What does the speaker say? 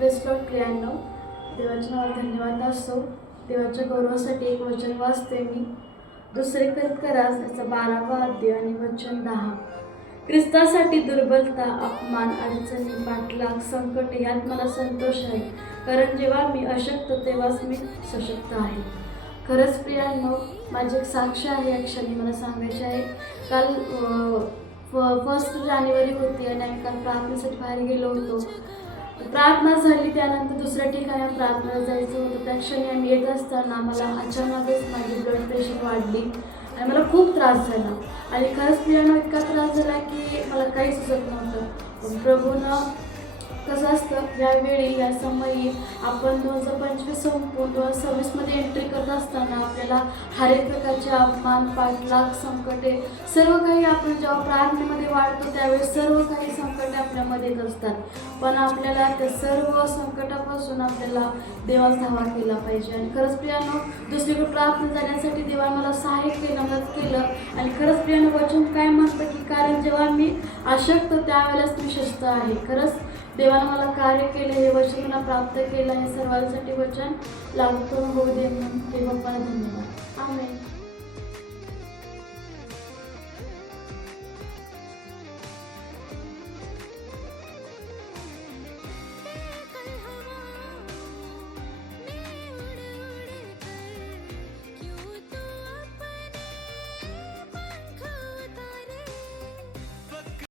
Press Lord प्रियांनो, देवाच्या नावाला धन्यवाद असो. देवाच्या गौरवासाठी एक वचन वाचते मी. दुसरे करास याचा 12वा अध्याय आणि वचन 10. ख्रिस्तासाठी दुर्बलता, अपमान, अडचणी, पाठलाग, संकट यात मला संतोष आहे, कारण जेव्हा मी अशक्त तेव्हाच मी सशक्त आहे. खरंच प्रियांनो, माझी एक साक्ष आहे, या क्षणी मला सांगायचे आहे. काल 1 जानेवारी होती आणि आम्ही काल प्रार्थनेसाठी बाहेर गेलो होतो. प्रार्थना झाली, त्यानंतर दुसऱ्या ठिकाणी प्रार्थनेला जायचं होतं. त्या क्षणी आम्ही येत असताना मला अचानकच माझी ब्लड प्रेशर वाढली आणि मला खूप त्रास झाला. आणि खरंच प्रियांनो, इतका त्रास झाला की मला काही सुचत नव्हतं. पण प्रभूनं कसं असतं, यावेळी या समयी आपण 2025 संपून 2026मध्ये एंट्री करत असताना आपल्याला हर एक प्रकारचे अपमान, पाठलाग, संकटे सर्व काही आपण जेव्हा प्रार्थनेमध्ये वाढतो त्यावेळेस सर्व काही संकटे आपल्यामध्ये येत असतात. पण आपल्याला त्या सर्व संकटापासून आपल्याला देवाचा धावा केला पाहिजे. आणि खरंच प्रियांनो, दुसरीकडे प्रार्थना जाण्यासाठी देवाने मला सहाय्य केलं, मदत केलं. आणि खरंच प्रियांनो, वचन काय म्हणतं की कारण जेव्हा मी अशक्त त्यावेळेलाच मी शस्त आहे. खरंच देवाने मला कार्य केले, हे वचन मला प्राप्त केलं. हे सर्वांसाठी वचन लागू करून होऊ दे म्हणून देवा मला धन्यवाद. आमेन.